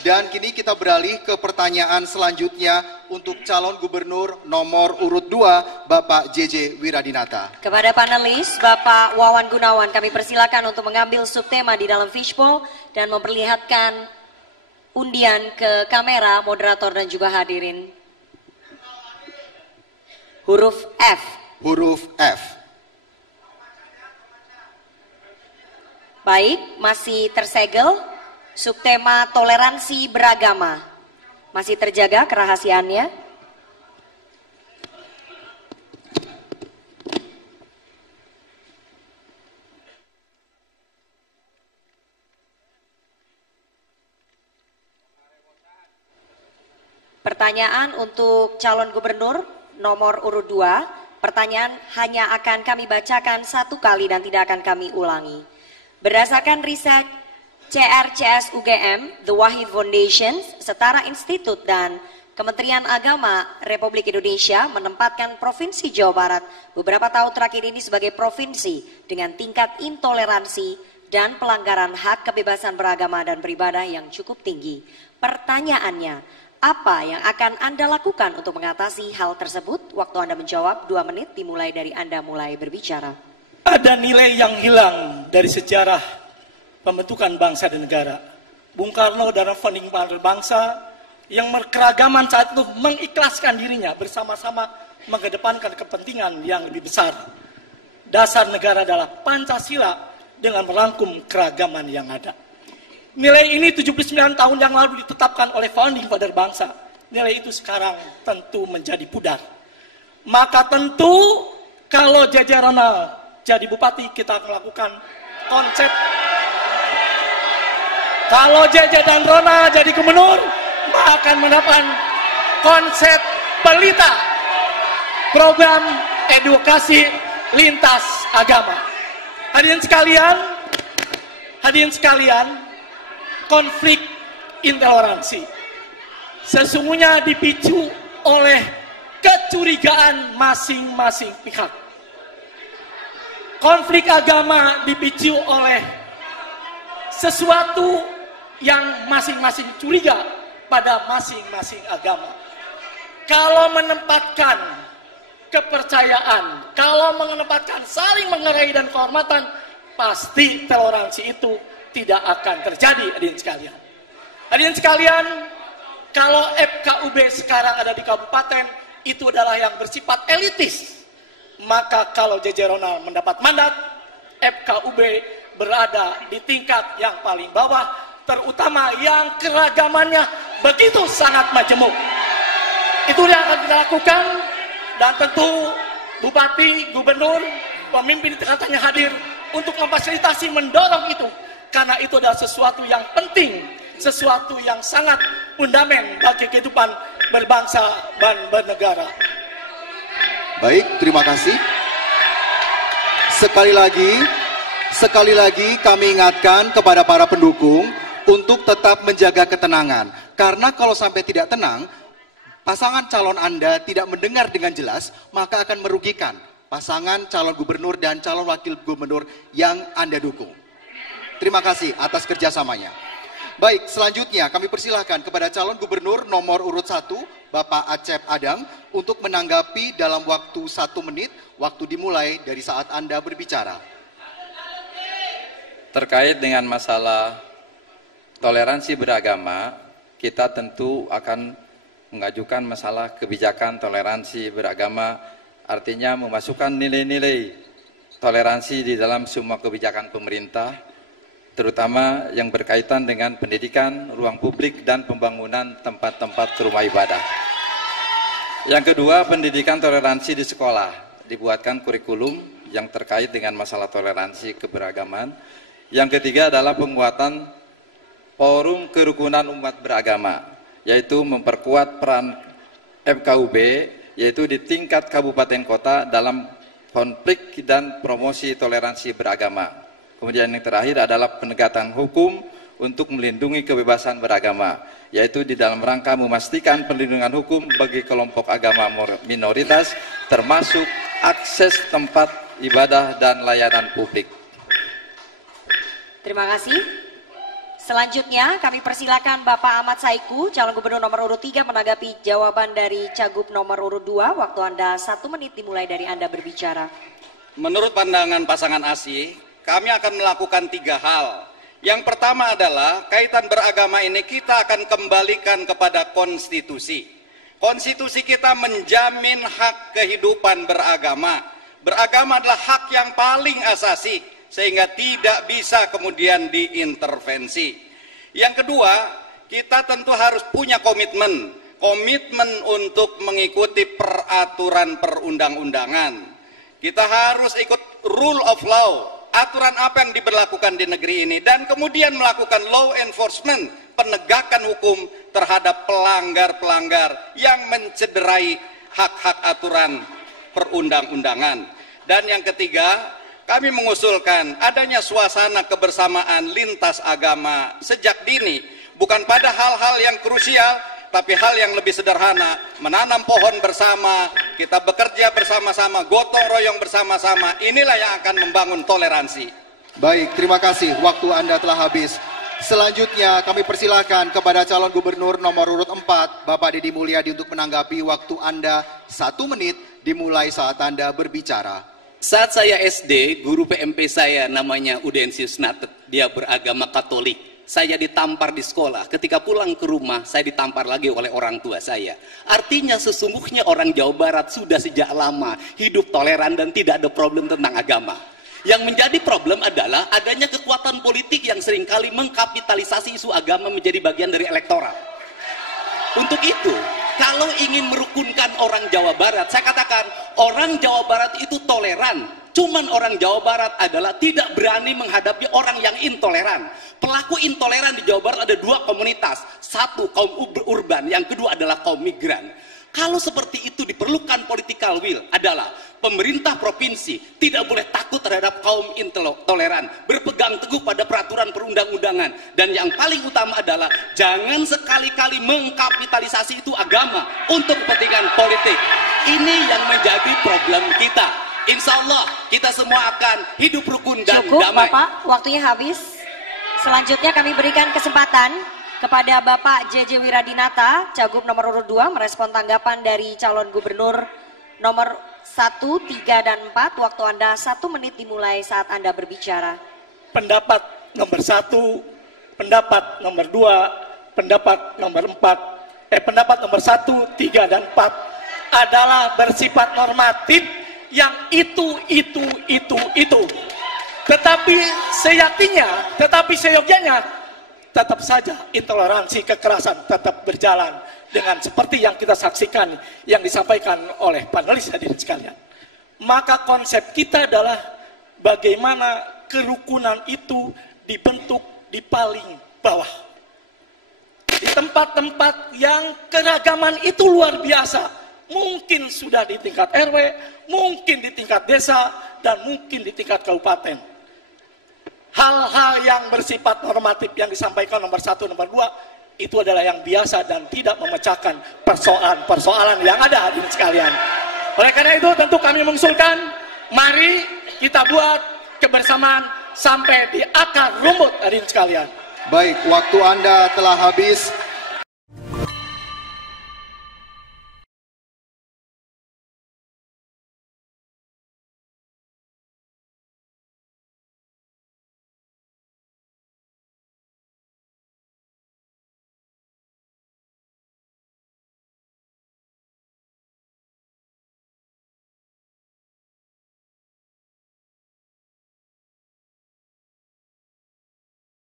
Dan kini kita beralih ke pertanyaan selanjutnya untuk calon gubernur nomor urut 2, Bapak JJ Wiradinata. Kepada panelis, Bapak Wawan Gunawan, kami persilakan untuk mengambil subtema di dalam fishbowl dan memperlihatkan undian ke kamera, moderator dan juga hadirin. Huruf F. Huruf F. Baik, masih tersegel. Subtema toleransi beragama. Masih terjaga kerahasiaannya. Pertanyaan untuk calon gubernur nomor urut 2. Pertanyaan hanya akan kami bacakan satu kali dan tidak akan kami ulangi. Berdasarkan riset CRCS UGM, The Wahid Foundation, Setara Institut dan Kementerian Agama Republik Indonesia menempatkan Provinsi Jawa Barat beberapa tahun terakhir ini sebagai provinsi dengan tingkat intoleransi dan pelanggaran hak kebebasan beragama dan beribadah yang cukup tinggi. Pertanyaannya, apa yang akan Anda lakukan untuk mengatasi hal tersebut? Waktu Anda menjawab 2 menit dimulai dari Anda mulai berbicara. Ada nilai yang hilang dari sejarah pembentukan bangsa dan negara. Bung Karno dan founding father bangsa yang keragaman saat itu mengikhlaskan dirinya bersama-sama mengedepankan kepentingan yang lebih besar. Dasar negara adalah Pancasila dengan merangkum keragaman yang ada. Nilai ini 79 tahun yang lalu ditetapkan oleh founding father bangsa. Nilai itu sekarang tentu menjadi pudar. Maka tentu kalau JJ Ronald jadi bupati, kita melakukan konsep. Kalau JJ dan Rona jadi gubernur, maka akan mendapat konsep pelita, program edukasi lintas agama. Hadirin sekalian, konflik intoleransi sesungguhnya dipicu oleh kecurigaan masing-masing pihak. Konflik agama dipicu oleh sesuatu yang masing-masing curiga pada masing-masing agama. Kalau menempatkan kepercayaan, kalau menempatkan saling menghargai dan kehormatan, pasti toleransi itu tidak akan terjadi, hadirin sekalian. Hadirin sekalian, kalau FKUB sekarang ada di kabupaten, itu adalah yang bersifat elitis. Maka kalau JJ Ronald mendapat mandat, FKUB berada di tingkat yang paling bawah, terutama yang keragamannya begitu sangat majemuk. Itu yang akan kita lakukan, dan tentu bupati, gubernur, pemimpin tingkatannya hadir untuk memfasilitasi, mendorong itu, karena itu adalah sesuatu yang penting, sesuatu yang sangat fundamental bagi kehidupan berbangsa dan bernegara. Baik, terima kasih. Sekali lagi kami ingatkan kepada para pendukung untuk tetap menjaga ketenangan. Karena kalau sampai tidak tenang, pasangan calon Anda tidak mendengar dengan jelas, maka akan merugikan pasangan calon gubernur dan calon wakil gubernur yang Anda dukung. Terima kasih atas kerjasamanya. Baik, selanjutnya kami persilahkan kepada calon gubernur nomor urut 1, Bapak Acep Adang, untuk menanggapi dalam waktu 1 menit, waktu dimulai dari saat Anda berbicara. Terkait dengan masalah toleransi beragama, kita tentu akan mengajukan masalah kebijakan toleransi beragama, artinya memasukkan nilai-nilai toleransi di dalam semua kebijakan pemerintah, terutama yang berkaitan dengan pendidikan, ruang publik, dan pembangunan tempat-tempat rumah ibadah. Yang kedua, pendidikan toleransi di sekolah, dibuatkan kurikulum yang terkait dengan masalah toleransi keberagaman. Yang ketiga adalah penguatan forum kerukunan umat beragama, yaitu memperkuat peran FKUB, yaitu di tingkat kabupaten kota dalam konflik dan promosi toleransi beragama. Kemudian yang terakhir adalah penegakan hukum untuk melindungi kebebasan beragama, yaitu di dalam rangka memastikan perlindungan hukum bagi kelompok agama minoritas, termasuk akses tempat ibadah dan layanan publik. Terima kasih. Selanjutnya kami persilakan Bapak Ahmad Saiku, calon gubernur nomor urut 3 menanggapi jawaban dari Cagup nomor urut 2. Waktu Anda 1 menit dimulai dari Anda berbicara. Menurut pandangan pasangan ASI, kami akan melakukan 3 hal. Yang pertama adalah kaitan beragama ini kita akan kembalikan kepada konstitusi. Konstitusi kita menjamin hak kehidupan beragama. Beragama adalah hak yang paling asasi, sehingga tidak bisa kemudian diintervensi. Yang kedua, kita tentu harus punya komitmen untuk mengikuti peraturan perundang-undangan. Kita harus ikut rule of law, aturan apa yang diberlakukan di negeri ini, dan kemudian melakukan law enforcement, penegakan hukum terhadap pelanggar-pelanggar yang mencederai hak-hak aturan perundang-undangan. Dan yang ketiga, kami mengusulkan adanya suasana kebersamaan lintas agama sejak dini, bukan pada hal-hal yang krusial, tapi hal yang lebih sederhana, menanam pohon bersama, kita bekerja bersama-sama, gotong royong bersama-sama, inilah yang akan membangun toleransi. Baik, terima kasih. Waktu Anda telah habis. Selanjutnya kami persilakan kepada calon gubernur nomor urut 4, Bapak Deddy Mulyadi untuk menanggapi. Waktu Anda 1 menit dimulai saat Anda berbicara. Saat saya SD, guru PMP saya namanya Udensius Natet, dia beragama Katolik. Saya ditampar di sekolah, ketika pulang ke rumah saya ditampar lagi oleh orang tua saya. Artinya sesungguhnya orang Jawa Barat sudah sejak lama hidup toleran dan tidak ada problem tentang agama. Yang menjadi problem adalah adanya kekuatan politik yang seringkali mengkapitalisasi isu agama menjadi bagian dari elektoral. Untuk itu, kalau ingin merukunkan orang Jawa Barat, saya katakan orang Jawa Barat itu toleran. Cuman orang Jawa Barat adalah tidak berani menghadapi orang yang intoleran. Pelaku intoleran di Jawa Barat ada 2 komunitas. Satu kaum urban, yang kedua adalah kaum migran. Kalau seperti itu diperlukan political will adalah pemerintah provinsi tidak boleh takut terhadap kaum intoleran, berpegang teguh pada peraturan perundang-undangan, dan yang paling utama adalah jangan sekali-kali mengkapitalisasi itu agama untuk kepentingan politik. Ini yang menjadi problem kita. Insya Allah kita semua akan hidup rukun dan Cukup, damai. Bapak, waktunya habis. Selanjutnya kami berikan kesempatan kepada Bapak JJ Wiradinata, Cagup nomor urut 2, merespon tanggapan dari calon gubernur nomor 1, 3, dan 4. Waktu Anda 1 menit dimulai saat Anda berbicara. Pendapat nomor 1, pendapat nomor 2, pendapat nomor 4, pendapat nomor 1, 3, dan 4 adalah bersifat normatif yang itu. Tetapi seyogyanya tetap saja intoleransi, kekerasan tetap berjalan dengan seperti yang kita saksikan yang disampaikan oleh panelis hadirin sekalian. Maka konsep kita adalah bagaimana kerukunan itu dibentuk di paling bawah. Di tempat-tempat yang keragaman itu luar biasa. Mungkin sudah di tingkat RW, mungkin di tingkat desa, dan mungkin di tingkat kabupaten. Hal-hal yang bersifat normatif yang disampaikan nomor 1, nomor 2 itu adalah yang biasa dan tidak memecahkan persoalan-persoalan yang ada hadirin sekalian. Oleh karena itu tentu kami mengusulkan, mari kita buat kebersamaan sampai di akar rumput hadirin sekalian. Baik, waktu Anda telah habis.